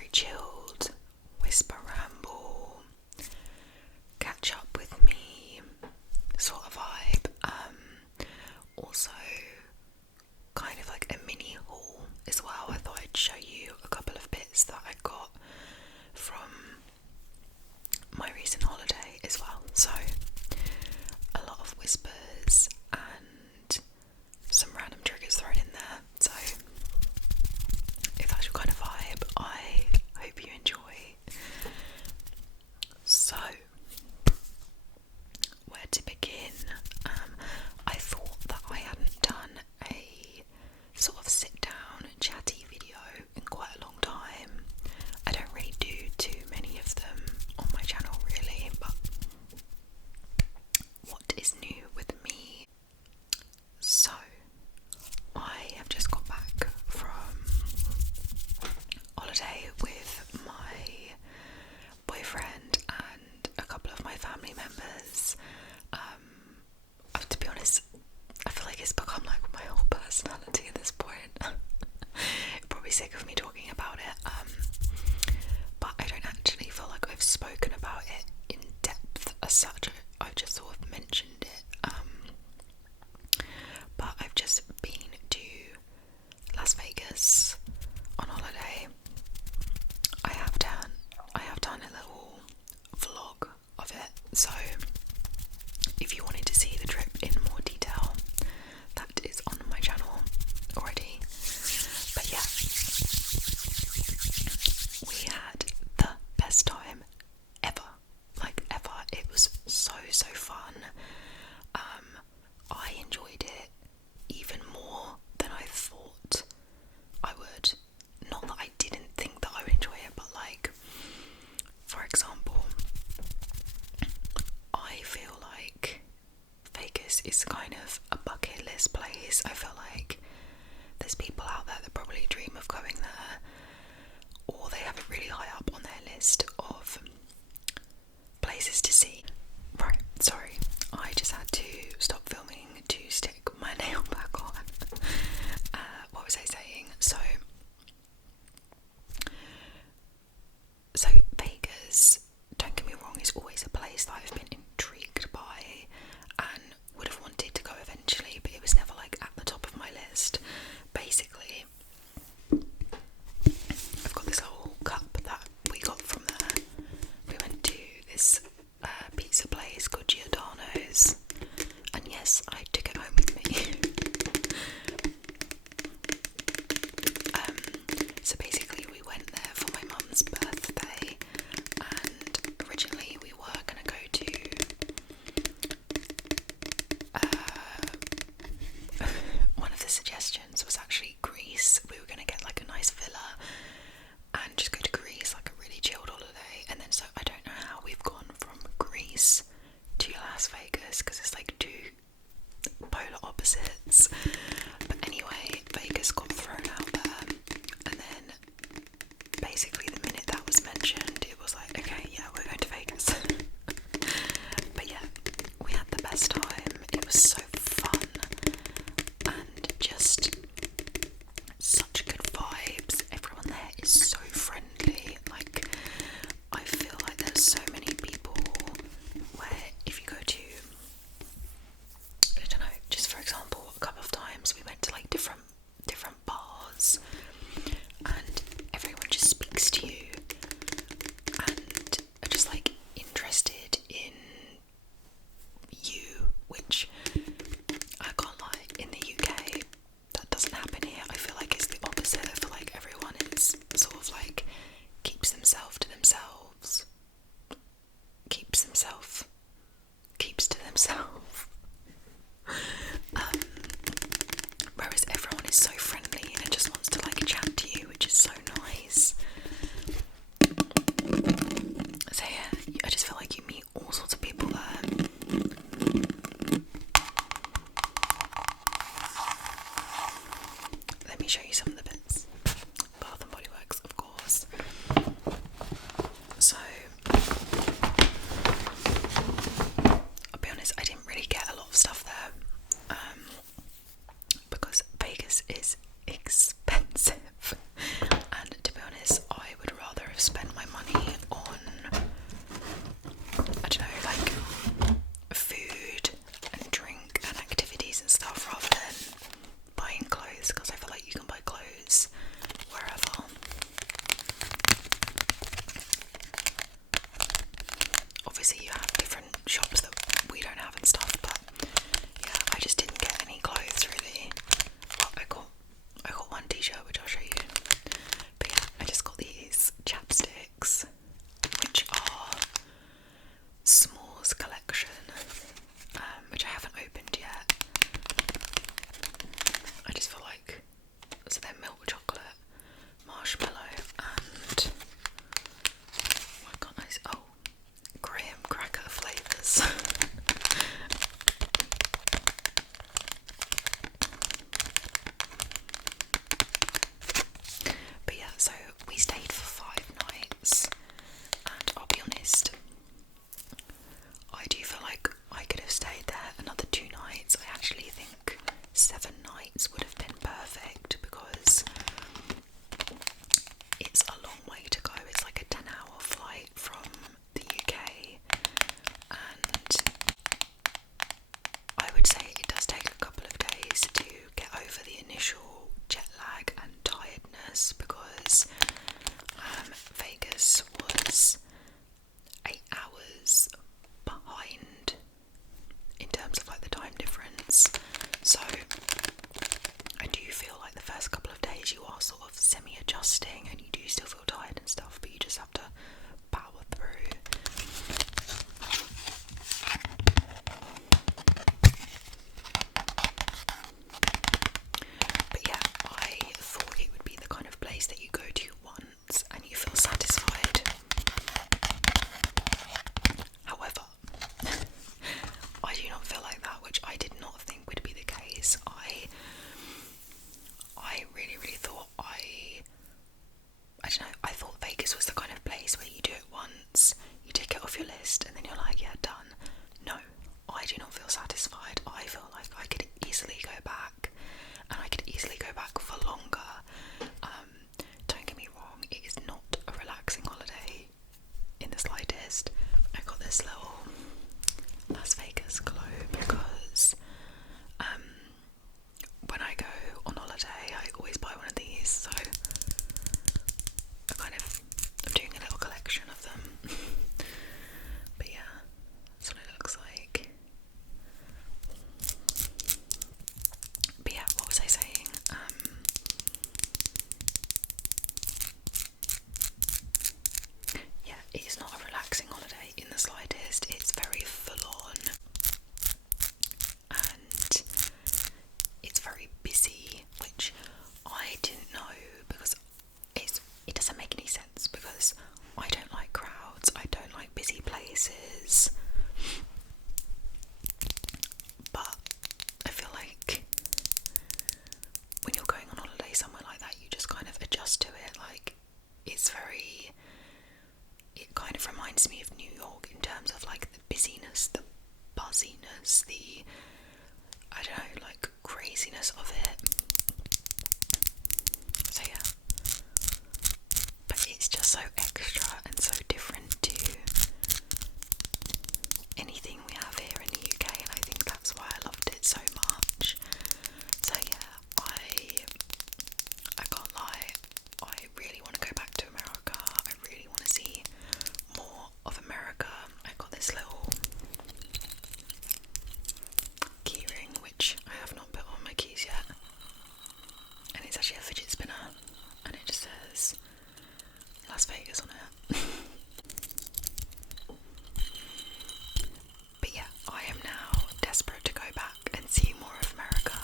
very chilled, whisper ramble, catch up with me sort of vibe. Also kind of like a mini haul as well. I thought I'd show you a couple of bits that I got from my recent holiday as well. So a lot of whispers and some random triggers thrown in there. So if that's your kind of vibe, I hope you this was the kind of place where you do it once, you tick it off your list, and then you're like, yeah, done. No, I do not feel satisfied. I feel like I could easily go back, and I could easily go back for longer. Don't get me wrong, it is not a relaxing holiday in the slightest. I got this little Las Vegas globe because when I go on holiday I always buy one of these, so I'm doing a little collection of them. But yeah, that's what it looks like. But yeah, what was I saying? Yeah, it is not a relaxing holiday in the slightest. It's very full on and it's very busy, which I didn't know because it doesn't make any sense because I don't like crowds, I don't like busy places, but I feel like when you're going on holiday somewhere like that, you just kind of adjust to it. Like, it kind of reminds me of New York in terms of like the busyness, the buzziness, the, I don't know, like craziness of it. So yeah, but it's just so extra and so different to anything we have here in the UK, and I think that's why I loved it so much. So yeah, I can't lie, I really want to go back to America. I really want to see more of America. I got this little keyring which I have not put on my keys yet, and it's actually a fidget spinner, and it just says Las Vegas on it. But yeah, I am now desperate to go back and see more of America.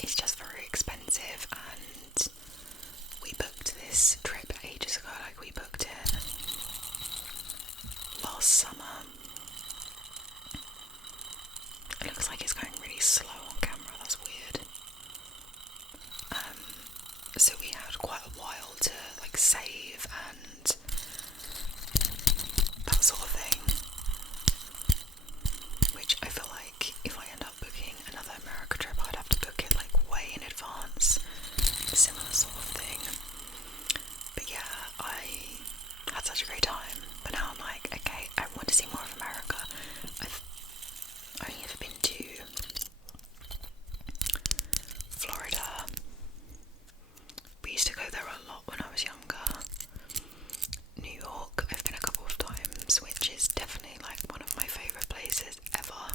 It's just very expensive, and we booked this trip ages ago. Like, we booked it last summer. It looks like it's going really slow on camera, that's weird. So we had quite a while to like save and that sort of thing, which I feel like if I end up booking another America trip, I'd have to book it like way in advance, similar sort of thing. But yeah, I had such a great time, but now I'm like, okay, I want to see more of America. I've only ever been to Florida. We used to go there a lot when I was younger. New York, I've been a couple of times, which is definitely like one of my favourite places ever.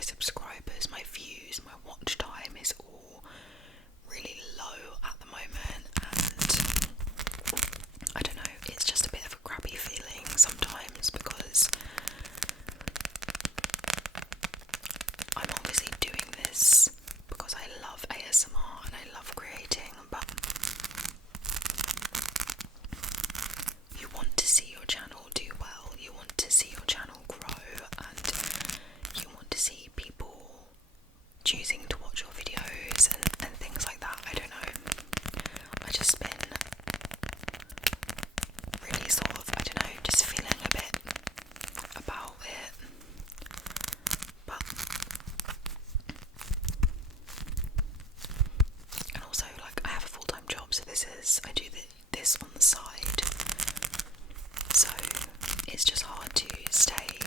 my subscribers, my views, my watch time is all really low at the moment, and I don't know, it's just a bit of a crappy feeling sometimes, because I'm obviously doing this because I love ASMR and I love creating, but you want to see your channel do well, you want to see your channel grow, and you want to see people choosing to watch your videos and things like that. I don't know, I just been really sort of, I don't know, just feeling a bit about it, but and also, like, I have a full-time job, so I do this on the side, so it's just hard to stay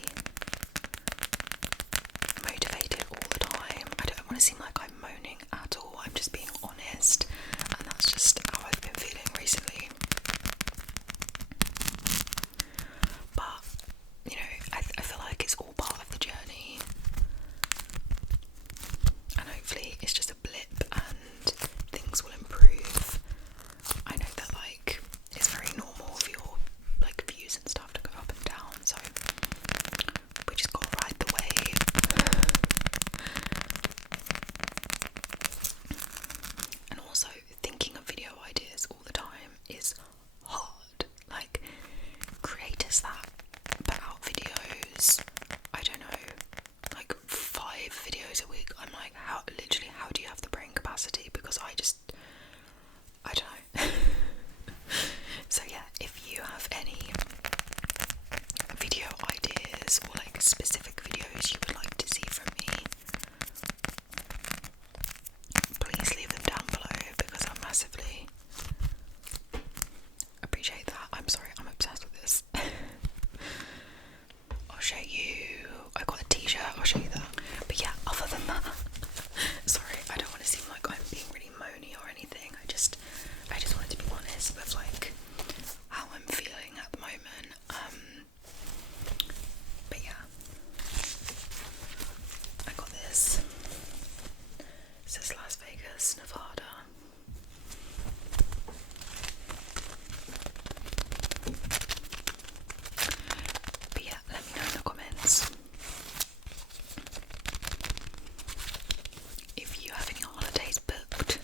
motivated all the time. I don't want to seem like I'm moaning at all, I'm just being honest, and that's just how I've been feeling recently. But, you know, I feel like it's all part of the journey, and hopefully it's just a blip and things will improve. I know that, like, it's very normal for your, like, views and stuff to go up and down, so we just gotta ride the wave. And also, thinking of video ideas all the time is hard. Like, creators that put out videos, I don't know, like 5 videos a week, I'm like, how do you have the brain capacity? Because I don't know. So yeah, if you have any video ideas or like specific videos you would like to see from me, please leave them down below, because I massively appreciate that. I'm sorry, I'm obsessed with this. I'll show you, I got a t-shirt, I'll show you that. But yeah, other than that, sorry, I don't want to seem like I'm being really moany or anything. I just wanted to be honest with, like, how I'm feeling at the moment. But yeah, I got this. It says Las Vegas, Nevada. But yeah, let me know in the comments if you have any holidays booked,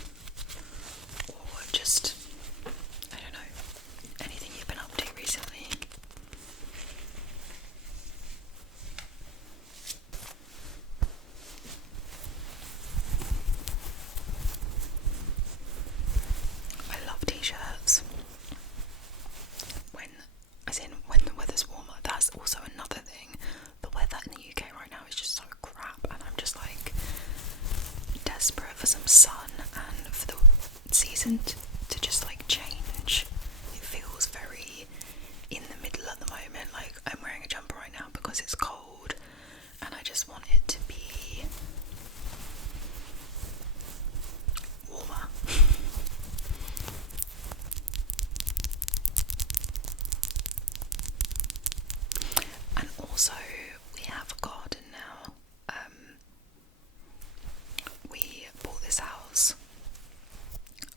or just, I don't know, anything you've been up to recently. I love t-shirts when the weather's warmer. That's also another thing. The weather in the UK right now is just so crap, and I'm just like desperate for some sun and for the season to just like change. It feels very in the middle at the moment. Like, I'm wearing a jumper right now because it's cold, and I just want it to be warmer. And also, we have a garden now. We bought this house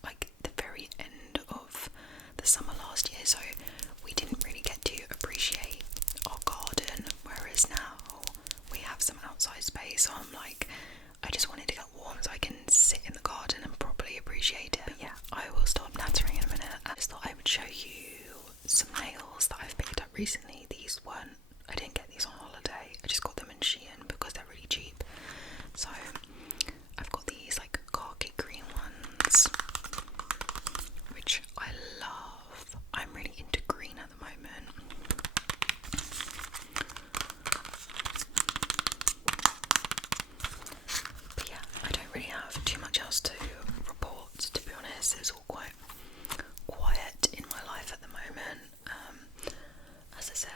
like the very end of the summer last year, so we didn't really get to appreciate our garden, whereas now we have some outside space, so I'm like, I just wanted to get warm so I can sit in the garden and properly appreciate it. But yeah, I will stop nattering in a minute. I just thought I would show you some nails that I've picked up recently. I didn't get these on holiday, I just got them in Shein because they're really cheap. So I've got these like khaki green ones, which I love. I'm really into green at the moment. But yeah, I don't really have too much else to report, to be honest. It's all quite quiet in my life at the moment. As I said,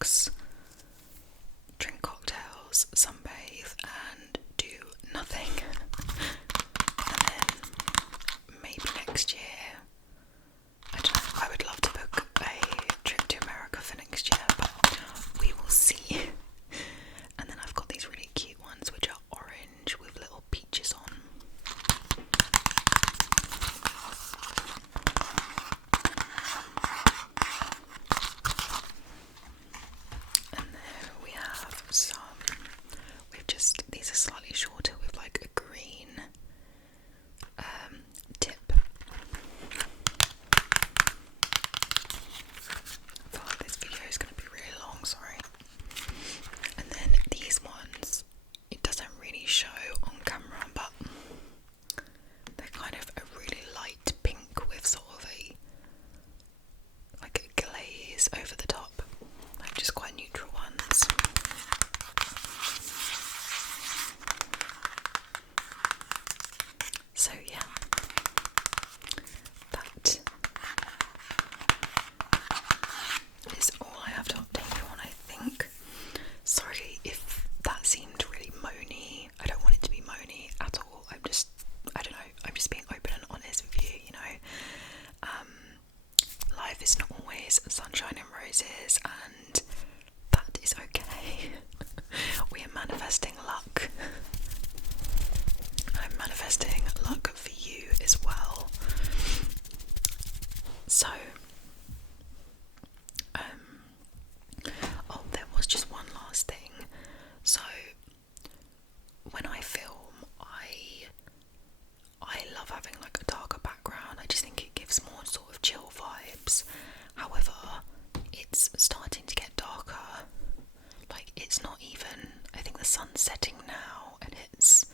relax, drink cocktails, sunbathe, and do nothing. And then maybe next year, I don't know, I would love to book a trip to America for next year, but we will see. And then I've got these really cute ones which are orange with little peaches on. And then we have some with just, these are slightly shorter with like a green tip. I feel like this video is going to be really long, sorry. And then these ones, it doesn't really show on camera, but they're kind of a really light pink with sort of a like a glaze over the top, like just quite neutral ones. So yeah, that is all I have to update you on, I think. Sorry if that seemed really moany. I don't want it to be moany at all. I don't know, I'm just being open and honest with you, you know. Life is not always sunshine and roses, and that is okay. We are manifesting luck. I'm manifesting luck for you as well. So, oh, there was just one last thing. So, when I film, I love having like a darker background. I just think it gives more sort of chill vibes. However, it's starting to get darker. Like, it's not even, I think the sun's setting now, and it's,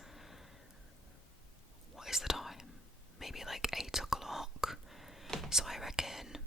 what is the time? Maybe like 8 o'clock. So I reckon